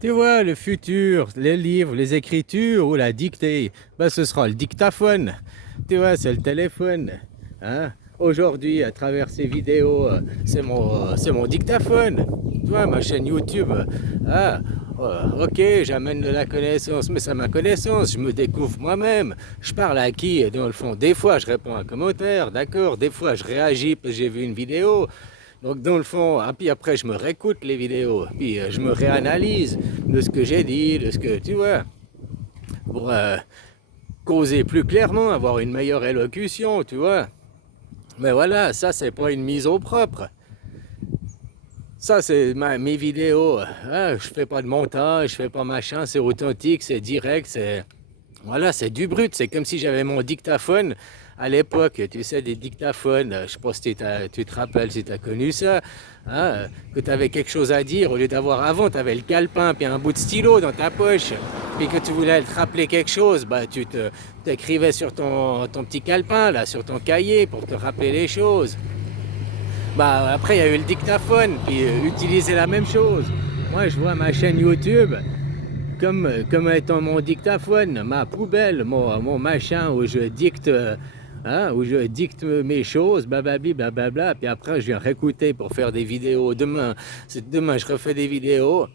Tu vois, le futur, les livres, les écritures ou la dictée, ben, ce sera le dictaphone. Tu vois, c'est le téléphone. Hein? Aujourd'hui, à travers ces vidéos, c'est mon dictaphone. Tu vois, ma chaîne YouTube. Ah, ok, j'amène de la connaissance, mais c'est ma connaissance. Je me découvre moi-même. Je parle à qui, dans le fond? Des fois, je réponds à un commentaire, d'accord? Des fois, je réagis parce que j'ai vu une vidéo. Donc dans le fond, puis après je me réécoute les vidéos, puis je me réanalyse de ce que j'ai dit, de ce que tu vois, pour causer plus clairement, avoir une meilleure élocution, tu vois. Mais voilà, ça c'est pas une mise au propre. Ça c'est mes vidéos. Je fais pas de montage, je fais pas machin, c'est authentique, c'est direct, c'est voilà, c'est du brut. C'est comme si j'avais mon dictaphone à l'époque, tu sais, des dictaphones. Je sais pas si tu te rappelles, si tu as connu ça. Que tu avais quelque chose à dire. Au lieu d'avoir avant, tu avais le calepin puis un bout de stylo dans ta poche. Puis que tu voulais te rappeler quelque chose, bah, t'écrivais sur ton petit calepin, là, sur ton cahier pour te rappeler les choses. Bah, après, il y a eu le dictaphone, puis utiliser la même chose. Moi, je vois ma chaîne YouTube comme étant mon dictaphone, ma poubelle, mon machin où je dicte mes choses, blablabla, blablabla, puis après je viens réécouter pour faire des vidéos. Demain je refais des vidéos,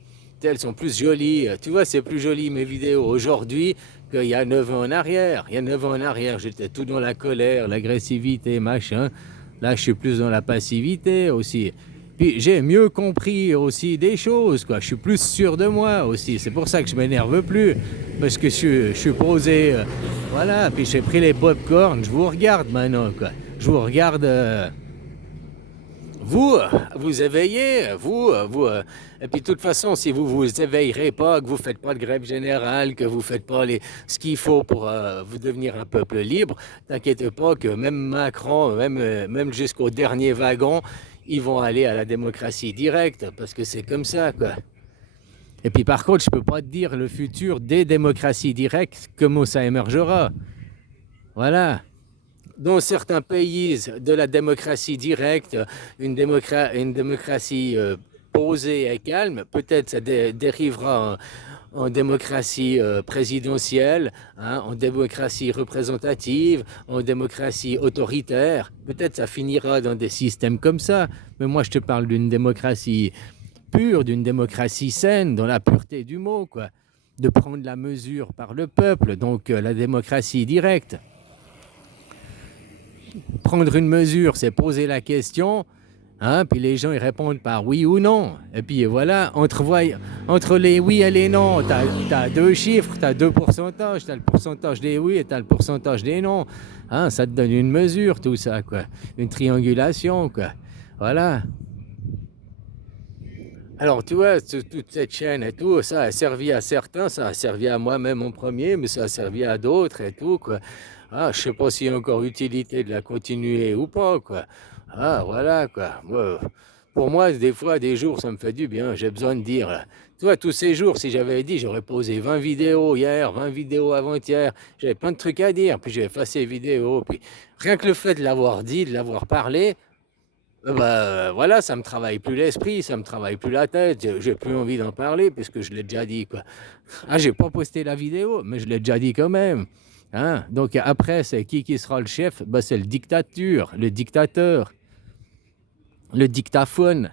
elles sont plus jolies. Tu vois, c'est plus joli mes vidéos aujourd'hui qu'il y a 9 ans en arrière. Il y a 9 ans en arrière, j'étais tout dans la colère, l'agressivité, machin. Là, je suis plus dans la passivité aussi. Puis j'ai mieux compris aussi des choses, quoi. Je suis plus sûr de moi aussi. C'est pour ça que je m'énerve plus. Parce que je suis posé. Voilà. Puis j'ai pris les pop-corn. Je vous regarde maintenant, quoi. Je vous regarde. Vous, vous éveillez, et puis de toute façon, si vous vous éveillerez pas, que vous faites pas de grève générale, que vous faites pas ce qu'il faut pour vous devenir un peuple libre, t'inquiète pas que même Macron, même jusqu'au dernier wagon, ils vont aller à la démocratie directe, parce que c'est comme ça, quoi. Et puis par contre, je peux pas te dire le futur des démocraties directes, comment ça émergera. Voilà. Dans certains pays de la démocratie directe, une démocratie posée et calme, peut-être ça dérivera en démocratie présidentielle, hein, en démocratie représentative, en démocratie autoritaire. Peut-être ça finira dans des systèmes comme ça. Mais moi, je te parle d'une démocratie pure, d'une démocratie saine, dans la pureté du mot, quoi. De prendre la mesure par le peuple, donc la démocratie directe. Prendre une mesure, c'est poser la question, hein, puis les gens ils répondent par oui ou non. Et puis voilà, entre les oui et les non, tu as deux chiffres, tu as deux pourcentages, tu as le pourcentage des oui et tu as le pourcentage des non. Hein, ça te donne une mesure, tout ça, quoi. Une triangulation, quoi. Voilà. Alors, tu vois, toute cette chaîne et tout, ça a servi à certains, ça a servi à moi-même en premier, mais ça a servi à d'autres et tout, quoi. Je sais pas s'il y a encore utilité de la continuer ou pas, quoi. Voilà, quoi. Pour moi, des fois, des jours, ça me fait du bien, j'ai besoin de dire, là. Tu vois, tous ces jours, si j'avais dit, j'aurais posé 20 vidéos hier, 20 vidéos avant-hier, j'avais plein de trucs à dire, puis j'ai effacé les vidéos, puis rien que le fait de l'avoir dit, de l'avoir parlé, voilà, ça me travaille plus l'esprit, ça me travaille plus la tête, j'ai plus envie d'en parler puisque je l'ai déjà dit, quoi. J'ai pas posté la vidéo, mais je l'ai déjà dit quand même. Hein? Donc après, c'est qui sera le chef? C'est le dictature, le dictateur, le dictaphone,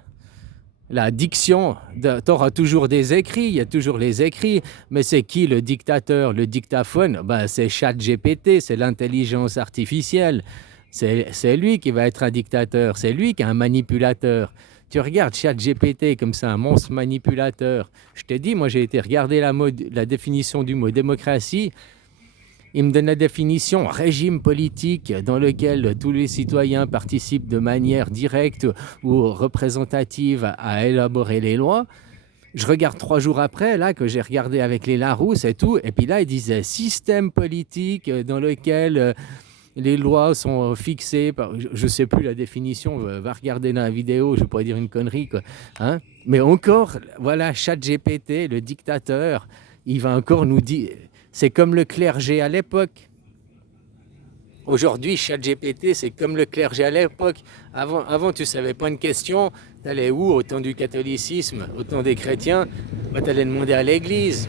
la diction. Tu auras toujours des écrits, il y a toujours les écrits, mais c'est qui le dictateur, le dictaphone? C'est ChatGPT, c'est l'intelligence artificielle. C'est lui qui va être un dictateur, c'est lui qui est un manipulateur. Tu regardes ChatGPT comme ça, un monstre manipulateur. Je t'ai dit, moi j'ai été regarder la définition du mot démocratie. Il me donne la définition régime politique dans lequel tous les citoyens participent de manière directe ou représentative à élaborer les lois. Je regarde 3 jours après, là, que j'ai regardé avec les Larousse et tout, et puis là, il disait système politique dans lequel les lois sont fixées par, je ne sais plus la définition, va regarder dans la vidéo, je ne vais pas dire une connerie, quoi. Hein? Mais encore, voilà, ChatGPT, le dictateur, il va encore nous dire, c'est comme le clergé à l'époque. Aujourd'hui, ChatGPT, c'est comme le clergé à l'époque. Avant, tu ne savais pas une question, T'allais où au temps du catholicisme, au temps des chrétiens? Bah, t'allais demander à l'église.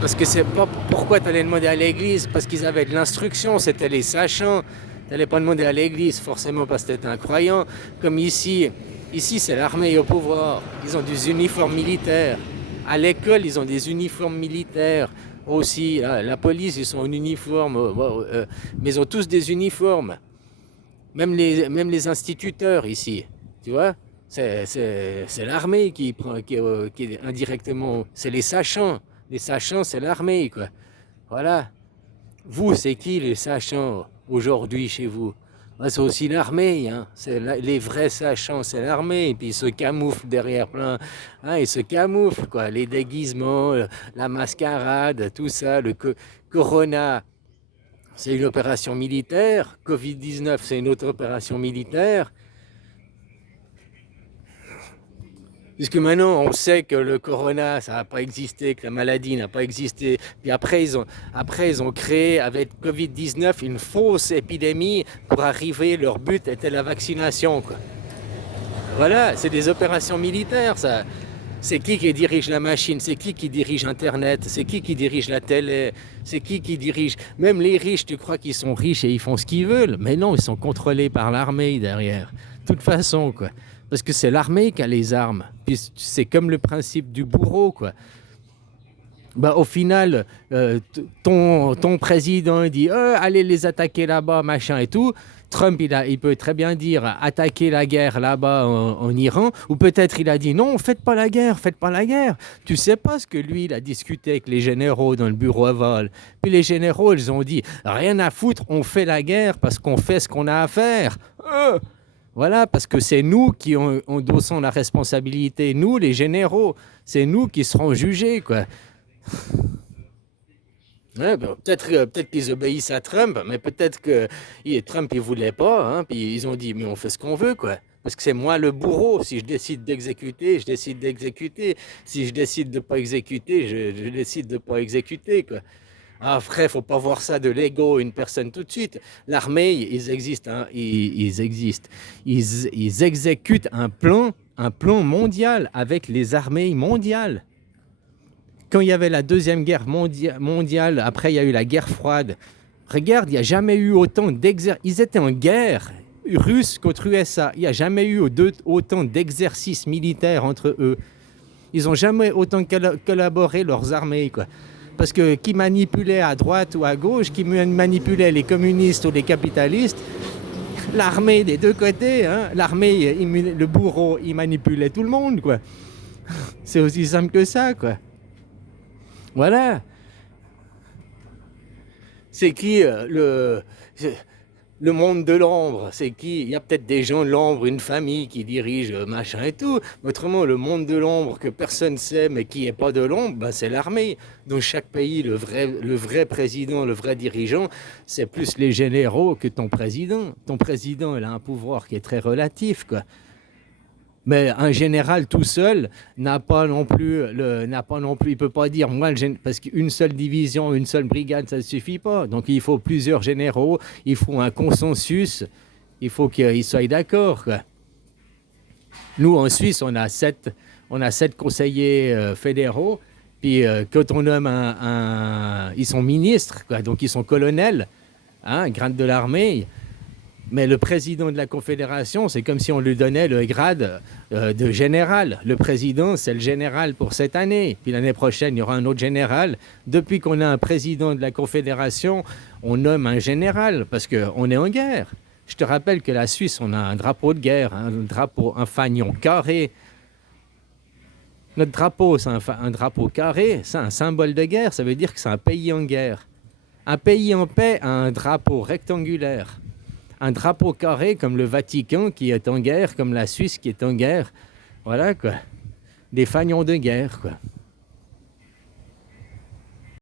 Parce que c'est pas pourquoi t'allais demander à l'église, parce qu'ils avaient de l'instruction, c'était les sachants. T'allais pas demander à l'église forcément parce que t'étais un croyant. Comme ici, c'est l'armée au pouvoir. Ils ont des uniformes militaires. À l'école, ils ont des uniformes militaires aussi. La police, ils sont en uniforme, mais ils ont tous des uniformes. Même les instituteurs ici, tu vois, c'est l'armée qui prend, qui est indirectement, c'est les sachants. Les sachants, c'est l'armée, quoi. Voilà. Vous, c'est qui les sachants aujourd'hui chez vous? C'est aussi l'armée, hein. Les vrais sachants, c'est l'armée. Et puis ils se camouflent derrière plein. Hein, ils se camouflent, quoi. Les déguisements, la mascarade, tout ça, Corona. C'est une opération militaire. Covid-19, c'est une autre opération militaire. Puisque maintenant, on sait que le corona, ça n'a pas existé, que la maladie n'a pas existé. Puis après, ils ont créé avec Covid-19 une fausse épidémie pour arriver. Leur but était la vaccination, quoi. Voilà, c'est des opérations militaires, ça. C'est qui dirige la machine? C'est qui dirige Internet? C'est qui dirige la télé? C'est qui dirige... Même les riches, tu crois qu'ils sont riches et ils font ce qu'ils veulent? Mais non, ils sont contrôlés par l'armée derrière. De toute façon, quoi. Parce que c'est l'armée qui a les armes. Puis c'est comme le principe du bourreau, quoi. Bah, au final, ton président dit allez les attaquer là-bas, machin et tout. Trump, il peut très bien dire attaquer la guerre là-bas en Iran, ou peut-être il a dit non, faites pas la guerre, faites pas la guerre. Tu sais pas ce que lui, il a discuté avec les généraux dans le bureau Oval. Puis les généraux, ils ont dit rien à foutre, on fait la guerre parce qu'on fait ce qu'on a à faire. Voilà, parce que c'est nous qui endossons la responsabilité, nous les généraux, c'est nous qui serons jugés, quoi. Ouais, ben, peut-être qu'ils obéissent à Trump, mais peut-être que Trump il voulait pas, hein, puis ils ont dit mais on fait ce qu'on veut, quoi. Parce que c'est moi le bourreau. Si je décide d'exécuter, je décide d'exécuter. Si je décide de pas exécuter, je décide de pas exécuter, quoi. Ah frère, faut pas voir ça de l'ego une personne tout de suite. L'armée, ils existent, hein, ils existent. Ils exécutent un plan mondial avec les armées mondiales. Quand il y avait la Deuxième Guerre mondiale, après il y a eu la guerre froide, regarde, il n'y a jamais eu autant d'exercices. Ils étaient en guerre, Russes contre USA. Il n'y a jamais eu autant d'exercices militaires entre eux. Ils n'ont jamais autant collaboré leurs armées, quoi. Parce que qui manipulait à droite ou à gauche, qui manipulait les communistes ou les capitalistes, l'armée des deux côtés, hein, l'armée, le bourreau, il manipulait tout le monde, quoi. C'est aussi simple que ça, quoi. Voilà. C'est qui le monde de l'ombre? C'est qui? Il y a peut-être des gens de l'ombre, une famille qui dirige machin et tout. Mais autrement, le monde de l'ombre que personne ne sait, mais qui n'est pas de l'ombre, ben, c'est l'armée. Dans chaque pays, le vrai président, le vrai dirigeant, c'est plus les généraux que ton président. Ton président, il a un pouvoir qui est très relatif, quoi. Mais un général tout seul n'a pas non plus, il peut pas dire moi, parce qu'une seule division, une seule brigade, ça ne suffit pas. Donc il faut plusieurs généraux, il faut un consensus, il faut qu'ils soient d'accord, quoi. Nous en Suisse, on a sept conseillers fédéraux. Puis quand on nomme ils sont ministres, quoi, donc ils sont colonels, hein, grade de l'armée. Mais le président de la Confédération, c'est comme si on lui donnait le grade de général. Le président, c'est le général pour cette année. Puis l'année prochaine, il y aura un autre général. Depuis qu'on a un président de la Confédération, on nomme un général parce qu'on est en guerre. Je te rappelle que la Suisse, on a un drapeau de guerre, un fanion carré. Notre drapeau, c'est un drapeau carré, c'est un symbole de guerre. Ça veut dire que c'est un pays en guerre. Un pays en paix a un drapeau rectangulaire. Un drapeau carré comme le Vatican qui est en guerre, comme la Suisse qui est en guerre. Voilà, quoi. Des fanions de guerre, quoi.